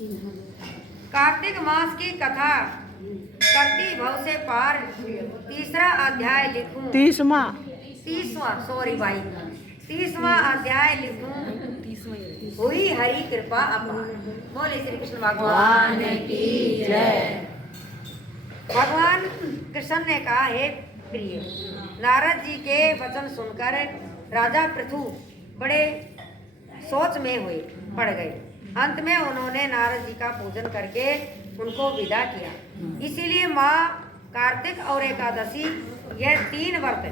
कार्तिक मास की कथा करती भव से पार, तीसरा अध्याय लिखूं। 30वां सॉरी भाई, 30वां अध्याय लिखूं। हुई हरि कृपा अपार। बोले श्री कृष्ण भगवान की जय। भगवान कृष्ण ने कहा, हे प्रिय, नारद जी के वचन सुनकर राजा पृथु बड़े सोच में पड़ गए। अंत में उन्होंने नारद जी का पूजन करके उनको विदा किया। इसीलिए माँ कार्तिक और एकादशी, यह 3 व्रत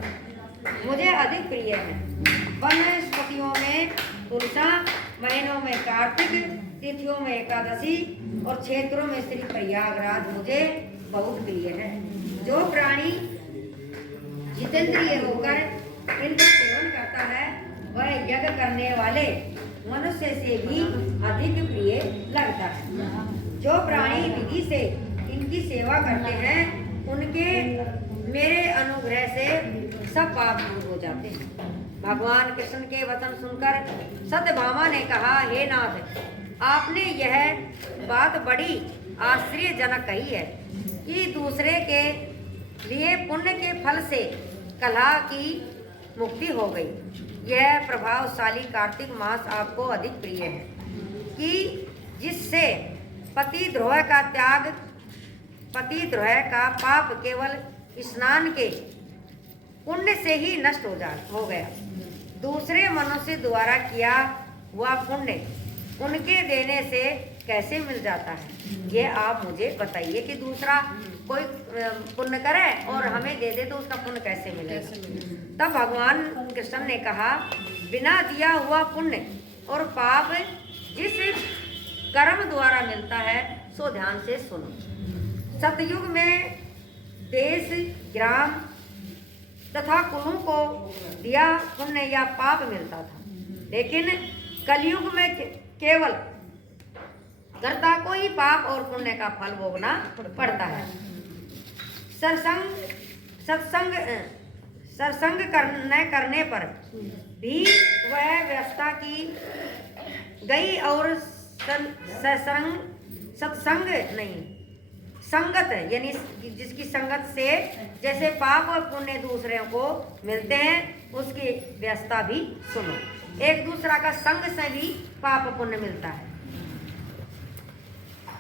मुझे अधिक प्रिय हैं। वनस्पतियों में तुलसा, महीनों में कार्तिक, तिथियों में एकादशी और क्षेत्रों में श्री प्रयागराज मुझे बहुत प्रिय है। जो प्राणी जितेंद्रिय होकर इनका सेवन करता है, वह यज्ञ करने वाले मनुष्य से भी अधिक प्रिय लगता है। जो प्राणी विधि से इनकी सेवा करते हैं, उनके मेरे अनुग्रह से सब पाप दूर हो जाते हैं। भगवान कृष्ण के वचन सुनकर सत्यभामा ने कहा, हे नाथ, आपने यह बात बड़ी आश्चर्यजनक कही है कि दूसरे के लिए पुण्य के फल से कलह की मुक्ति हो गई। यह प्रभावशाली कार्तिक मास आपको अधिक प्रिय है कि जिससे पतिद्रोह का पाप केवल स्नान के पुण्य से ही नष्ट हो गया। दूसरे मनुष्य द्वारा किया हुआ पुण्य उनके देने से कैसे मिल जाता है, ये आप मुझे बताइए कि दूसरा कोई पुण्य करे और हमें दे दे तो उसका पुण्य कैसे मिलेगा। तब भगवान कृष्ण ने कहा, बिना दिया हुआ पुण्य और पाप जिस कर्म द्वारा मिलता है, सो ध्यान से सुनो। सतयुग में देश, ग्राम तथा कुलों को दिया पुण्य या पाप मिलता था, लेकिन कलयुग में केवल कर्ता को ही पाप और पुण्य का फल भोगना पड़ता है। सत्संग करने पर भी वह व्यवस्था की गई और सत्संग नहीं, संगत यानी जिसकी संगत से जैसे पाप और पुण्य दूसरे को मिलते हैं, उसकी व्यवस्था भी सुनो। एक दूसरा का संग से भी पाप पुण्य मिलता है।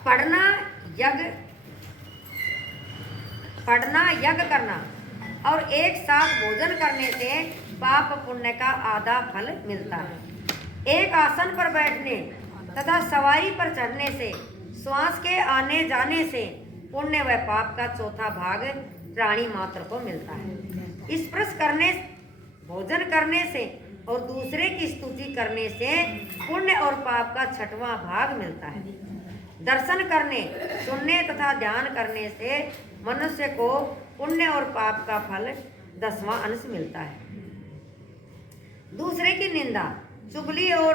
पढ़ना, यज्ञ करना और एक साथ भोजन करने से पाप पुण्य का आधा फल मिलता है। एक आसन पर बैठने तथा सवारी पर चढ़ने से, श्वास के आने जाने से पुण्य व पाप का चौथा भाग प्राणी मात्र को मिलता है। स्पर्श करने, भोजन करने से और दूसरे की स्तुति करने से पुण्य और पाप का 6वां भाग मिलता है। दर्शन करने, सुनने तथा ध्यान करने से मनुष्य को पुण्य और पाप का फल 10वां अंश मिलता है। दूसरे की निंदा, चुगली और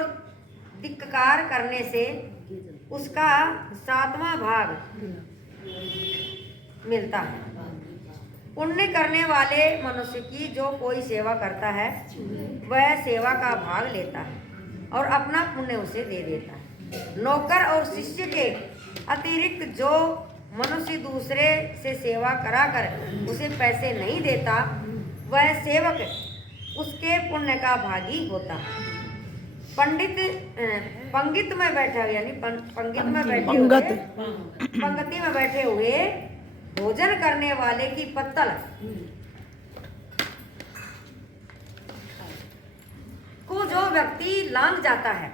धिक्कार करने से उसका 7वां भाग मिलता है। पुण्य करने वाले मनुष्य की जो कोई सेवा करता है, वह सेवा का भाग लेता है और अपना पुण्य उसे दे देता है। नौकर और शिष्य के अतिरिक्त जो मनुष्य दूसरे से सेवा कराकर उसे पैसे नहीं देता, वह सेवक उसके पुण्य का भागी होता है। पंक्ति में बैठा यानी पंक्ति में बैठे हुए भोजन करने वाले की पत्तल को जो व्यक्ति लांग जाता है,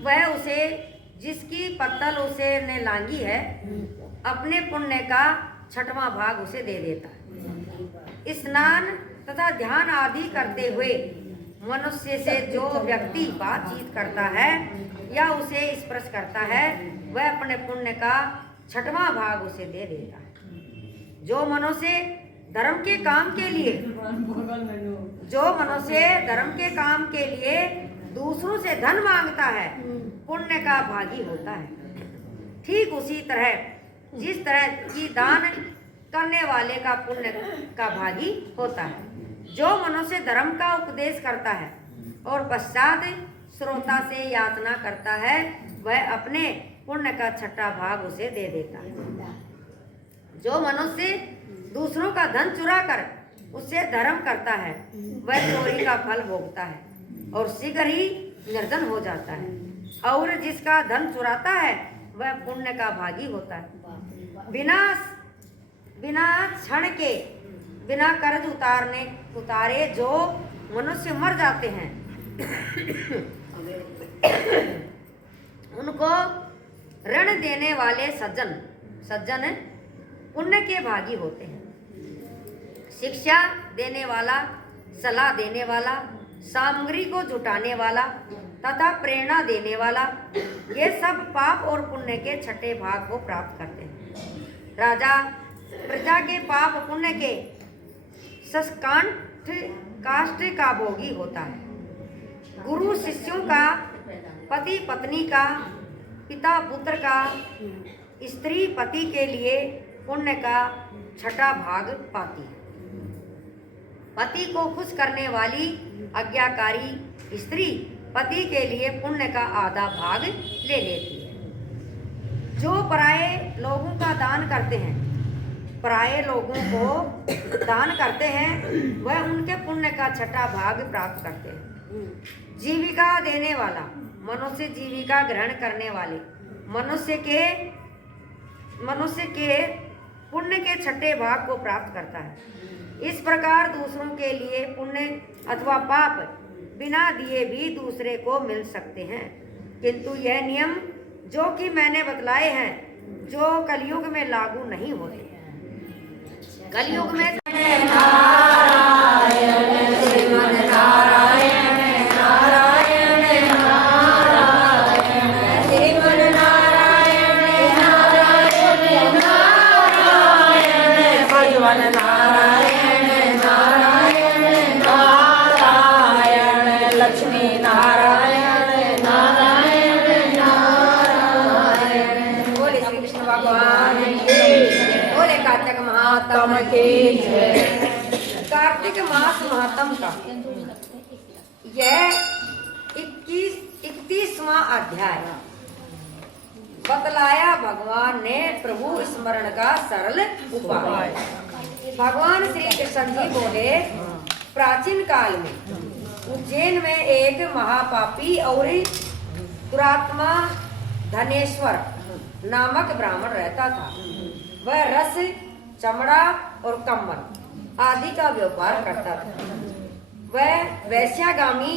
वह उसे, जिसकी पत्तल उसे ने लांगी है, अपने पुण्य का 6वां भाग उसे दे देता है। स्नान तथा ध्यान आदि करते हुए मनुष्य से जो व्यक्ति बातचीत करता है या उसे स्पर्श करता है, वह अपने पुण्य का 6वां भाग उसे दे देता है। जो मनुष्य धर्म के काम के लिए दूसरों से धन मांगता है, पुण्य का भागी होता है। ठीक उसी तरह जिस तरह की दान करने वाले का पुण्य का भागी होता है। जो मनुष्य धर्म का उपदेश करता है और पश्चात श्रोता से याचना करता है, वह अपने पुण्य का छठा भाग उसे दे देता है। जो मनुष्य दूसरों का धन चुरा कर उससे धर्म करता है वह चोरी का फल भोगता है और शीघ्र ही निर्धन हो जाता है, और जिसका धन चुराता है वह पुण्य का भागी होता है। बिना क्षण के बिना कर्ज उतारे जो मनुष्य मर जाते हैं उनको ऋण देने वाले सज्जन पुण्य के भागी होते हैं। शिक्षा देने वाला, सलाह देने वाला, सामग्री को जुटाने वाला तथा प्रेरणा देने वाला, ये सब पाप और पुण्य के छठे भाग को प्राप्त करते हैं। राजा प्रजा के पाप पुण्य के काष्ठ का भोगी होता है। गुरु शिष्यों का, पति पत्नी का, पिता पुत्र का, स्त्री पति के लिए पुण्य का छठा भाग पाती है। पति को खुश करने वाली आज्ञाकारी स्त्री पति के लिए पुण्य का आधा भाग ले लेती है। जो पराये लोगों का दान करते हैं, पराये लोगों को दान करते हैं वह उनके पुण्य का छठा भाग प्राप्त करते हैं। जीविका देने वाला, मनुष्य जीविका ग्रहण करने वाले मनुष्य के पुण्य के छठे भाग को प्राप्त करता है। इस प्रकार दूसरों के लिए पुण्य अथवा पाप बिना दिए भी दूसरे को मिल सकते हैं, किंतु यह नियम जो कि मैंने बतलाए हैं जो कलयुग में लागू नहीं होते। कलयुग में कार्तिक मास महात्म का यह 31वां अध्याय बतलाया भगवान ने प्रभु स्मरण का सरल उपाय। भगवान श्री कृष्ण जी बोले, प्राचीन काल में उज्जैन में एक महापापी और दुरात्मा धनेश्वर नामक ब्राह्मण रहता था। वह रस, चमड़ा और कम्बल आदि का व्यापार करता था। वह वैश्यागामी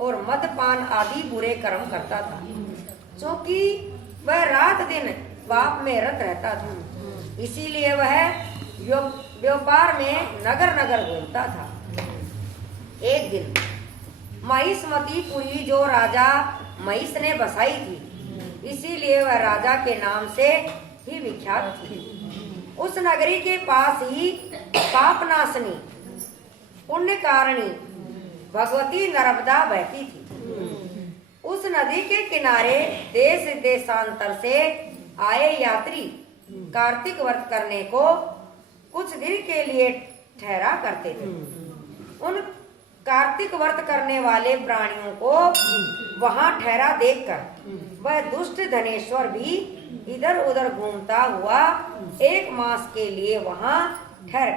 और मदपान आदि बुरे कर्म करता था, क्योंकि वह रात दिन पाप में रत रहता था। इसीलिए वह व्यापार में नगर नगर घूमता था। एक दिन महिष्मतीपुरी जो राजा महिष ने बसाई थी, इसीलिए वह राजा के नाम से ही विख्यात थी। उस नगरी के पास ही पापनाशनी पुण्यकारिणी भगवती नर्मदा बहती थी। उस नदी के किनारे देश देशांतर से आए यात्री कार्तिक व्रत करने को कुछ दिन के लिए ठहरा करते थे। उन कार्तिक व्रत करने वाले प्राणियों को वहां ठहरा देखकर वह दुष्ट धनेश्वर भी इधर उधर घूमता हुआ 1 मास के लिए वहां ठहर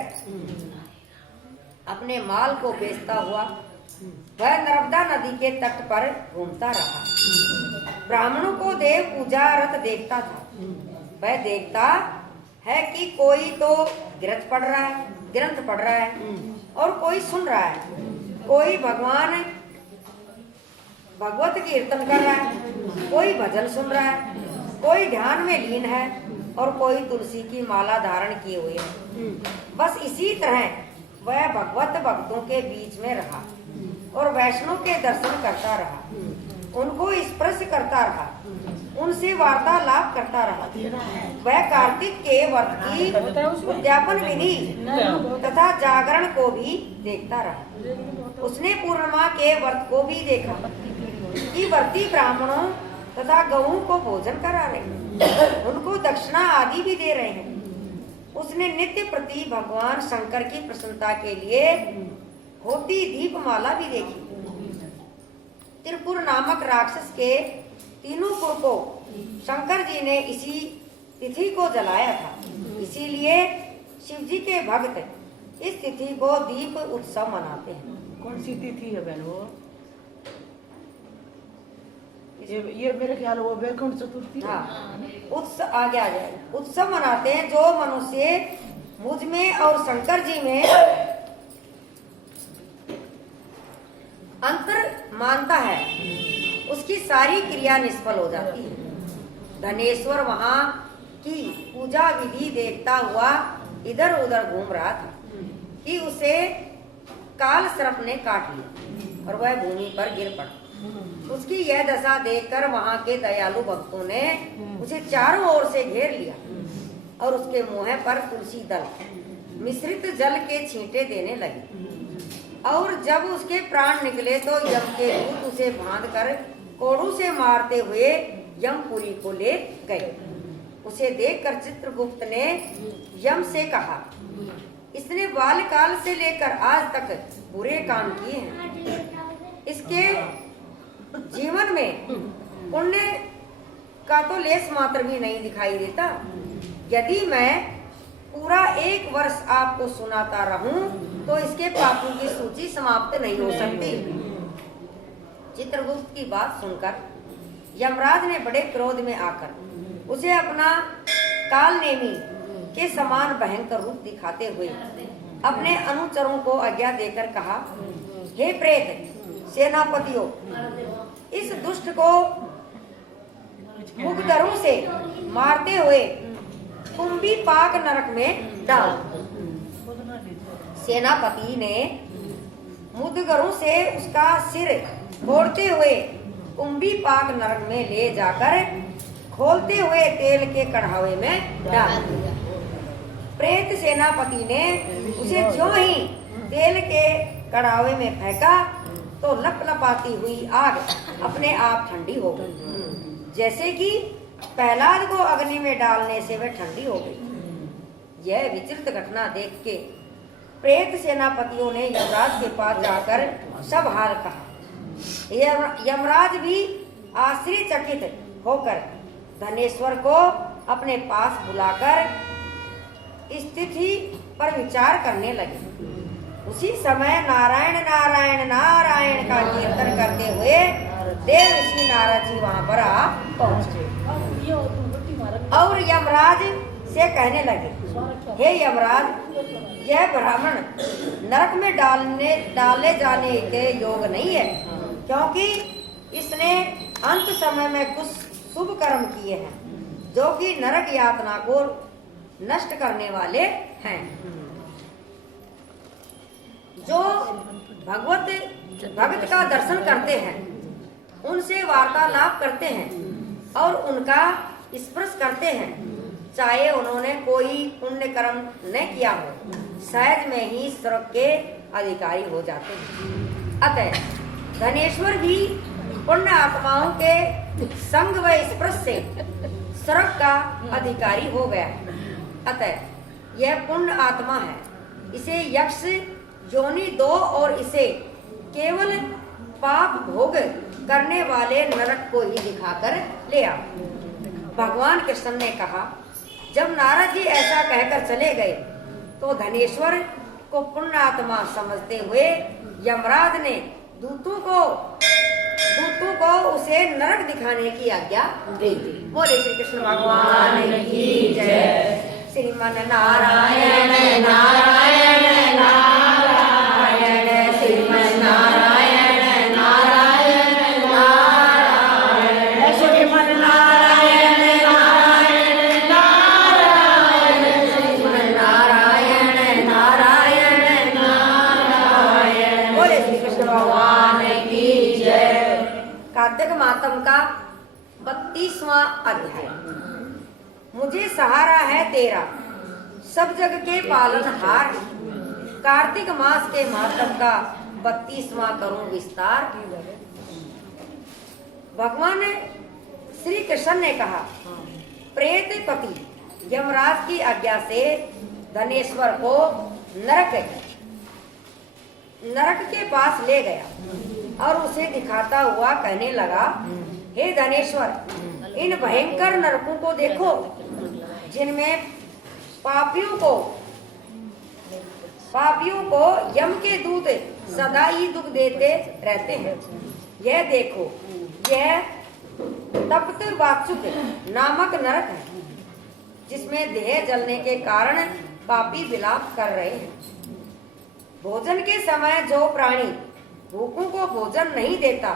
अपने माल को बेचता हुआ वह नर्मदा नदी के तट पर घूमता रहा। ब्राह्मणों को देव पूजा रत देखता था। वह देखता है कि कोई तो ग्रंथ पढ़ रहा है और कोई सुन रहा है, कोई भगवत कीर्तन कर रहा है, कोई भजन सुन रहा है, कोई ध्यान में लीन है और कोई तुलसी की माला धारण किए हुए है। बस इसी तरह वह भगवत भक्तों के बीच में रहा और वैष्णव के दर्शन करता रहा, उनको स्पर्श करता रहा, उनसे वार्तालाप करता रहा। वह कार्तिक के व्रत की उद्यापन विधि तथा जागरण को भी देखता रहा। उसने पूर्णिमा के व्रत को भी देखा कि व्रती ब्राह्मणों तथा गऊ को भोजन करा रहे, उनको दक्षिणा आदि भी दे रहे हैं। उसने नित्य प्रति भगवान शंकर की प्रसन्नता के लिए होती दीपमाला भी देखी। त्रिपुर नामक राक्षस के 3 पुर को शंकर जी ने इसी तिथि को जलाया था। इसीलिए शिव जी के भक्त इस तिथि को दीप उत्सव मनाते हैं। कौन सी तिथि है बहन वो? ये मेरे ख्याल वो वैकुंठ चतुर्थी। हाँ, उत्सव आ गया। उत्सव मनाते हैं। जो मनुष्य मुझ में और शंकर जी में अंतर मानता है उसकी सारी क्रिया निष्फल हो जाती है। धनेश्वर वहां की पूजा विधि देखता हुआ इधर उधर घूम रहा था कि उसे काल सर्प ने काट लिया और वह भूमि पर गिर पड़ा। उसकी यह दशा देखकर वहां के दयालु भक्तों ने उसे चारों ओर से घेर लिया और उसके मुंह पर तुलसी दल मिश्रित जल के छींटे देने लगे। और जब उसके प्राण निकले तो यम के दूत उसे बांधकर कोड़ू से मारते हुए यमपुरी को ले गए। उसे देखकर चित्रगुप्त ने यम से कहा, इसने बालकाल से लेकर आज तक बुरे काम किए हैं। इसके जीवन में पुण्य का तो लेस मात्र भी नहीं दिखाई देता। यदि मैं पूरा 1 वर्ष आपको सुनाता रहूं तो इसके पापों की सूची समाप्त नहीं हो सकती। चित्रगुप्त की बात सुनकर यमराज ने बड़े क्रोध में आकर उसे अपना कालनेमी के समान भयंकर रूप दिखाते हुए अपने अनुचरों को आज्ञा देकर कहा, हे प्रेत सेनापतियों, इस दुष्ट को मुग्धरों से मारते हुए कुंभी पाक नरक में डाल। सेनापति ने मुग्धरों से उसका सिर फोड़ते हुए कुंभी पाक नरक में ले जाकर खोलते हुए तेल के कढ़ावे में डाल दिया। प्रेत सेनापति ने उसे ज्यों ही तेल के कढ़ावे में फेंका तो लपलपाती हुई आग अपने आप ठंडी हो गई, जैसे कि प्रहलाद को अग्नि में डालने से वह ठंडी हो गई। यह विचित्र घटना देख के प्रेत सेनापतियों ने यमराज के पास जाकर सब हाल कहा। यमराज भी आश्चर्यचकित होकर धनेश्वर को अपने पास बुलाकर स्थिति पर विचार करने लगे। उसी समय नारायण नारायण नारायण का कीर्तन करते हुए देव ऋषि नारद जी वहां पर आ पहुंचे और यमराज से कहने लगे, हे यमराज, यह ब्राह्मण नरक में डाले जाने के योग नहीं है, क्योंकि इसने अंत समय में कुछ शुभ कर्म किए हैं जो कि नरक यातना को नष्ट करने वाले हैं। जो भगत का दर्शन करते हैं, उनसे वार्तालाप करते हैं और उनका स्पर्श करते हैं, चाहे उन्होंने कोई पुण्य कर्म न किया हो, सहज में ही स्वर्ग के अधिकारी हो जाते हैं। अतः धनेश्वर भी पुण्य आत्माओं के संग व स्पर्श से स्वर्ग का अधिकारी हो गया। अतः यह पुण्य आत्मा है, इसे यक्ष योनि दो और इसे केवल पाप भोग करने वाले नरक को ही दिखाकर ले आओ। भगवान कृष्ण ने कहा। जब नारद जी ऐसा कहकर चले गए तो धनेश्वर को पुण्य आत्मा समझते हुए यमराज ने दूतों को उसे नरक दिखाने की आज्ञा दे दी। बोले श्री कृष्ण भगवान की जय। श्रीमन नारायण नारायण नारायण श्रीमन नारायण नारायण नारायण श्रीमन नारायण नारायण नारायण श्रीमन नारायण नारायण नारायण। बोले श्री कृष्ण भगवान की जय। कार्तिक मातम का 32वां अध्याय। मुझे सहारा है तेरा, सब जग के पालनहार। कार्तिक मास के मातम का 32वां करूं विस्तार। भगवान श्री कृष्ण ने कहा, प्रेत पति यमराज की आज्ञा से धनेश्वर को नरक के पास ले गया और उसे दिखाता हुआ कहने लगा, हे धनेश्वर, इन भयंकर नरकों को देखो जिनमें पापियों को यम के दूत सदा ही दुख देते रहते हैं। यह देखो, यह तप्त वाचुक नामक नरक है, जिसमें देह जलने के कारण पापी विलाप कर रहे हैं। भोजन के समय जो प्राणी भूखों को भोजन नहीं देता,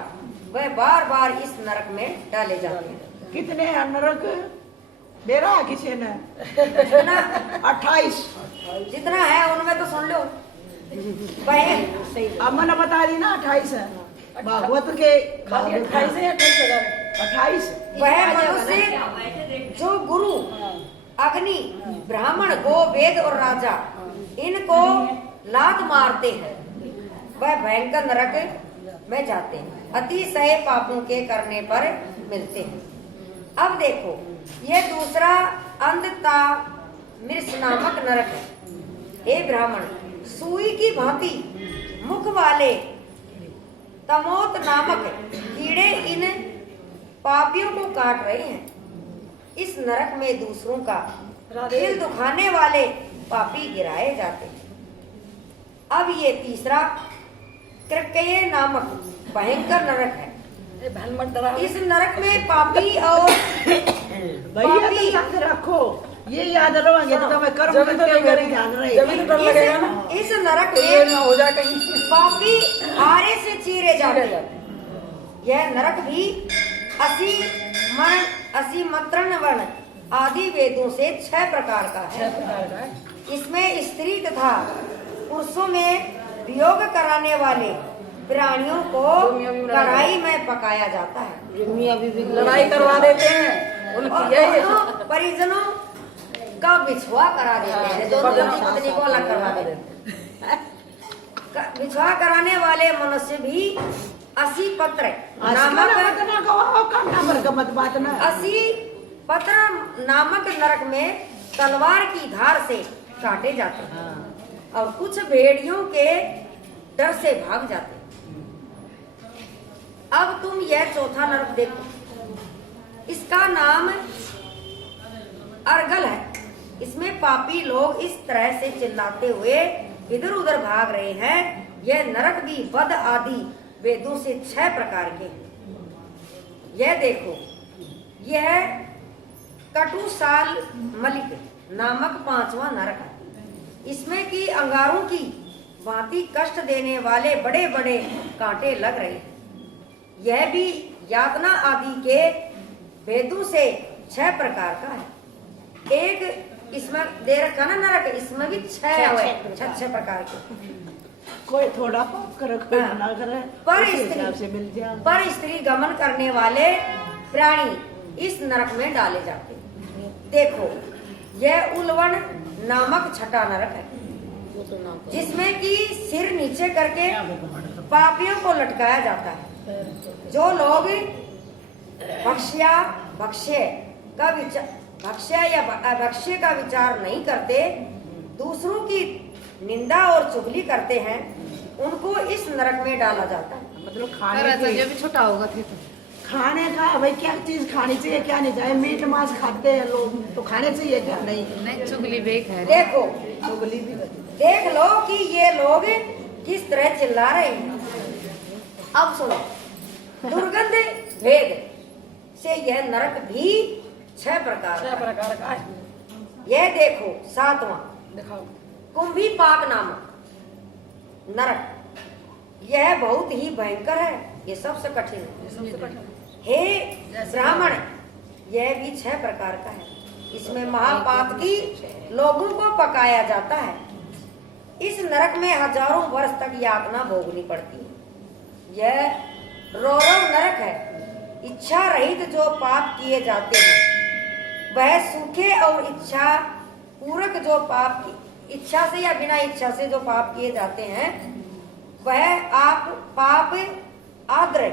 वह बार बार इस नरक में डाले जाते हैं। कितने हैं नरक? मेरा किसी ने 28 जितना है उनमें तो सुन लो। अमन बता रही ना 28 है। भागवत के 28 है, 28। वह मनुष्य जो गुरु, अग्नि, ब्राह्मण, गो, वेद और राजा इनको लात मारते हैं, वह भयंकर नरक में जाते हैं, अतिशय पापों के करने पर मिलते हैं। अब देखो, ये दूसरा अंधता मृष नामक नरक है। हे ब्राह्मण, सुई की भांति मुख वाले तमोत नामक कीड़े इन पापियों को काट रहे हैं। इस नरक में दूसरों का दिल दुखाने वाले पापी गिराए जाते हैं। अब ये तीसरा कृकये नामक भयंकर नरक है। इस नरक में पापी और पापी याद रखो, ये याद रहोगे तो मैं कर्म करते हुए ध्यान रहे। इस नरक में हो जाए कहीं पापी आरे से चीरे जाते हैं। यह नरक भी असी मत्रण वर्ण आदि वेदों से 6 प्रकार का है। इसमें स्त्री तथा पुरुषों में वियोग कराने वाले प्राणियों को कढ़ाई में पकाया जाता है। लड़ाई करवा देते हैं, और परिजनों का बिछुआ करा देते हैं। दोनों पत्नी को अलग करवा देते हैं। बिछुआ कराने वाले मनुष्य भी 80 पत्र नामक नरक में तलवार की धार से काटे जाते हैं और कुछ भेड़ियों के डर से भाग जाते हैं। अब तुम यह चौथा नरक देखो, इसका नाम अर्गल है। इसमें पापी लोग इस तरह से चिल्लाते हुए इधर उधर भाग रहे हैं। यह नरक भी वध आदि वेदों से 6 प्रकार के हैं। यह देखो, यह कटुसाल मलिक नामक 5वां नरक है। इसमें की अंगारों की भांति कष्ट देने वाले बड़े बड़े कांटे लग रहे हैं। यह भी यातना आदि के वेदों से 6 प्रकार का है। एक इसमें दे रखा ना नरक, इसमें भी 6 प्रकार के। कोई थोड़ा पाप करे, कोई ना करे, पर स्त्री गमन करने वाले प्राणी इस नरक में डाले जाते हैं। देखो, यह उलवन नामक 6ठा नरक है, जिसमें कि सिर नीचे करके पापियों को लटकाया जाता है। जो लोग भक्ष्य या अभक्ष्य का विचार नहीं करते, दूसरों की निंदा और चुगली करते हैं, उनको इस नरक में डाला जाता है। मतलब खाने भी छोटा होगा थे खाने का भाई क्या चीज खानी चाहिए, क्या नहीं चाहिए। मीट मांस खाते हैं लोग तो खाने चाहिए, क्या नहीं। चुगली बेक है। देखो, चुगली भी देख लो कि ये लोग किस तरह चिल्ला रहे हैं। अब सुनो, दुर्गंध भेद से यह नरक भी 6 प्रकार का है। यह देखो 7वां कुंभी पाक नामक नरक। यह बहुत ही भयंकर है, ये सबसे कठिन है। हे ब्राह्मण, यह भी 6 प्रकार का है। इसमें महापाप की लोगों को पकाया जाता है। इस नरक में हजारों वर्ष तक यातना भोगनी पड़ती है। यह रौरव नरक है। इच्छा रहित जो पाप किए जाते हैं, वह सूखे और इच्छा पूरक जो पाप की इच्छा से या बिना इच्छा से जो पाप किए जाते हैं, वह आप पाप आद्र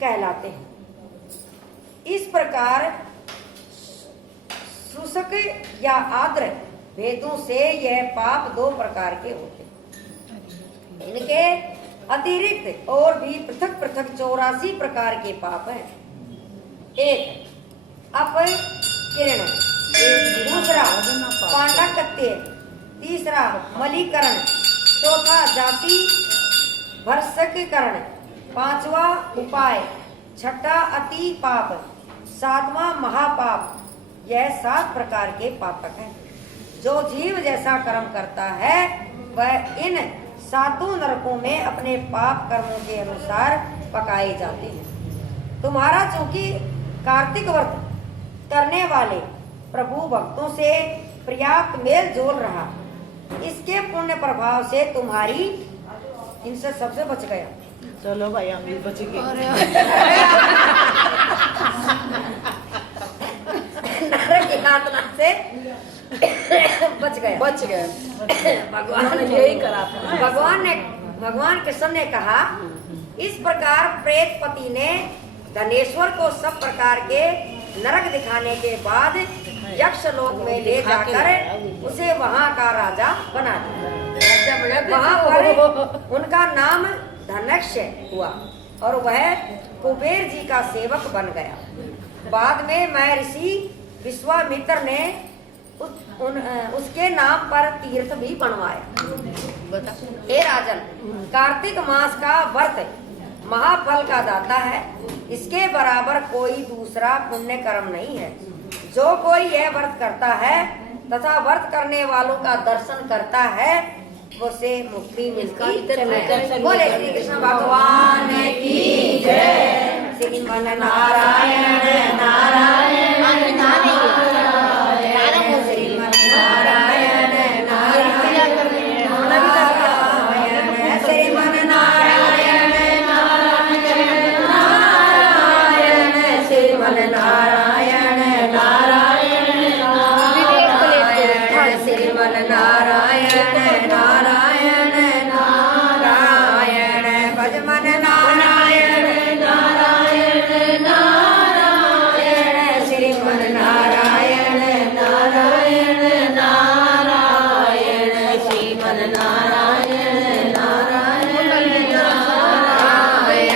कहलाते हैं। इस प्रकार शुष्क या आद्र भेदों से यह पाप 2 प्रकार के होते हैं। इनके अतिरिक्त और भी पृथक पृथक 84 प्रकार के पाप हैं। 1 अपकिरण, दूसरा पांडकत्य, तीसरा मलीकरण, चौथा जाति भर्षकीकरण, पांचवा उपाय, छठा अति पाप, सातवां महापाप। यह 7 प्रकार के पापक हैं। जो जीव जैसा कर्म करता है वह इन 7 नरकों में अपने पाप कर्मों के अनुसार पकाए जाते हैं। तुम्हारा चूंकि कार्तिक व्रत करने वाले प्रभु भक्तों से पर्याप्त मेल जोल रहा, इसके पुण्य प्रभाव से तुम्हारी इनसे सबसे बच गया। चलो भाई हम भी बच गए। नरक की यातना से बच गए। भगवान ने यही करा। भगवान कृष्ण ने कहा, इस प्रकार प्रेतपति ने धनेश्वर को सब प्रकार के नरक दिखाने के बाद यक्ष लोक में ले जाकर उसे वहाँ का राजा बना दिया। वहाँ पर उनका नाम धनक्ष हुआ और वह कुबेर जी का सेवक बन गया। बाद में मैं ऋषि विश्वामित्र ने उसके नाम पर तीर्थ भी बनवाया। हे राजन, कार्तिक मास का व्रत महाफल का दाता है। इसके बराबर कोई दूसरा पुण्य कर्म नहीं है। जो कोई यह व्रत करता है तथा व्रत करने वालों का दर्शन करता है उसे मुक्ति मिलती है। बोले श्री कृष्ण भगवान की जय। श्रीमन नारायण नारायण नारायण, श्रीमन नारायण नारायण नारायण, श्रीमन नारायण नारायण नारायण, श्रीमन नारायण नारायण नारायण, श्रीमन नारायण नारायण नारायण, भजमन नारायण नारायण नारायण, श्रीमन नारायण नारायण नारायण, श्रीमन नारायण नारायण नारायण।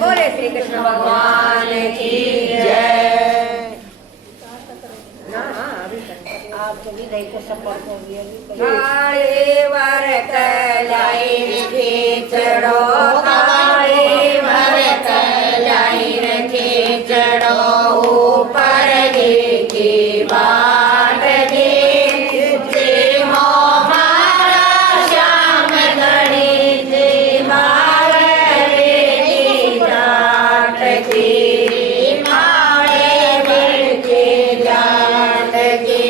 बोले श्री कृष्ण भगवान की जय। आप चली गई को सफर हो गया। काले वर कलाई खींचड़ो, काले वर कलाई खींचड़ो, ऊपर की बाट देखते हो मारा श्याम घड़ी जी मारे की जाट की, मारे बड़ की जाट की,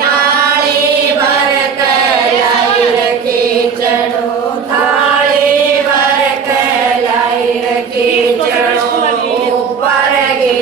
थाली भर कलाई रखी चढ़ो, थाली भर कलाई रखी चढ़ो, ऊपर की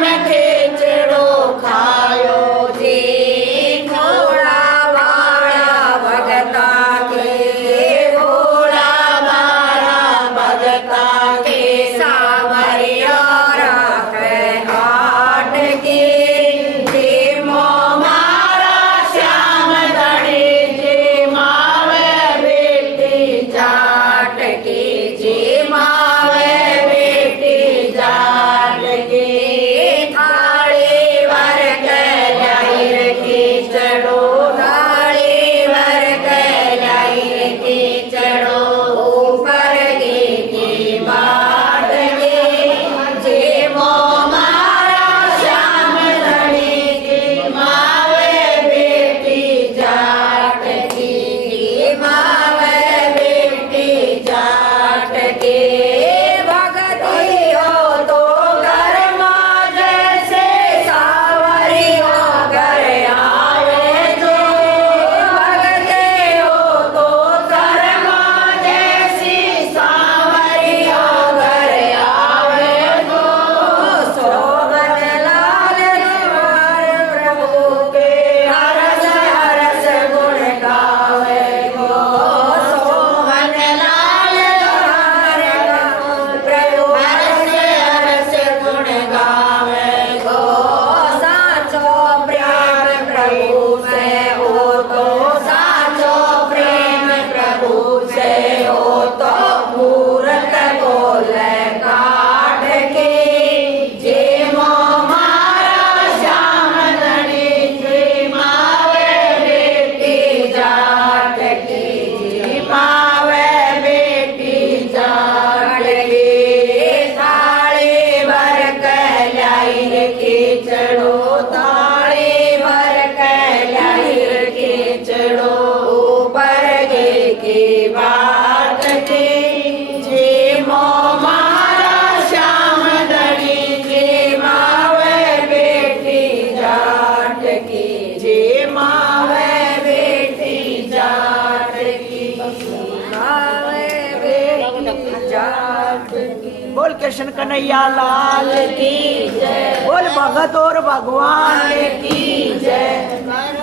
श्याम खेचड़ो खायो जी घोड़ा वाला भगता के घोड़ा मारा भगता के सावरिया राख हाट की जे मो मारा श्याम धनी जे मावे बेटी जाट की जे मावे बेटी जाट की थाली भर के लाई की चढ़ो थाली भर के लाई की चढ़ो ऊपर की बाट की जे मो मारा श्याम धनी की मावे बेटी जाट की मावे बेटी जाट की भगती हो तो घर माँ जैसे सावरिया घर आवे जो भगते हो तो घर माँ जैसी सावरिया घर आवे जो शोभन लाल द्वार प्रभु के हरस हरस गुण गावे गो शोभन लाल द्वार प्रभु हरस हरस गुण गावे गो साचो प्रेम प्रभु से हो तो साचो प्रेम प्रभु से हो तो मूरत बोले काढ़ के जे मो मारा श्याम धनी जे मावे बेटी जाट की जे मावे बेटी जाट की थाली भर के लाई के चढ़ो थाली भर के लाई के चढ़ो ऊपर के बाट के जे मो मारा श्याम धनी जे मावे बेटी जाट की जे मावे बेटी जाट की मावे बेटी जाट की बोल कृष्ण कन्हैया लाल की जय बोल भगत और भगवान की जय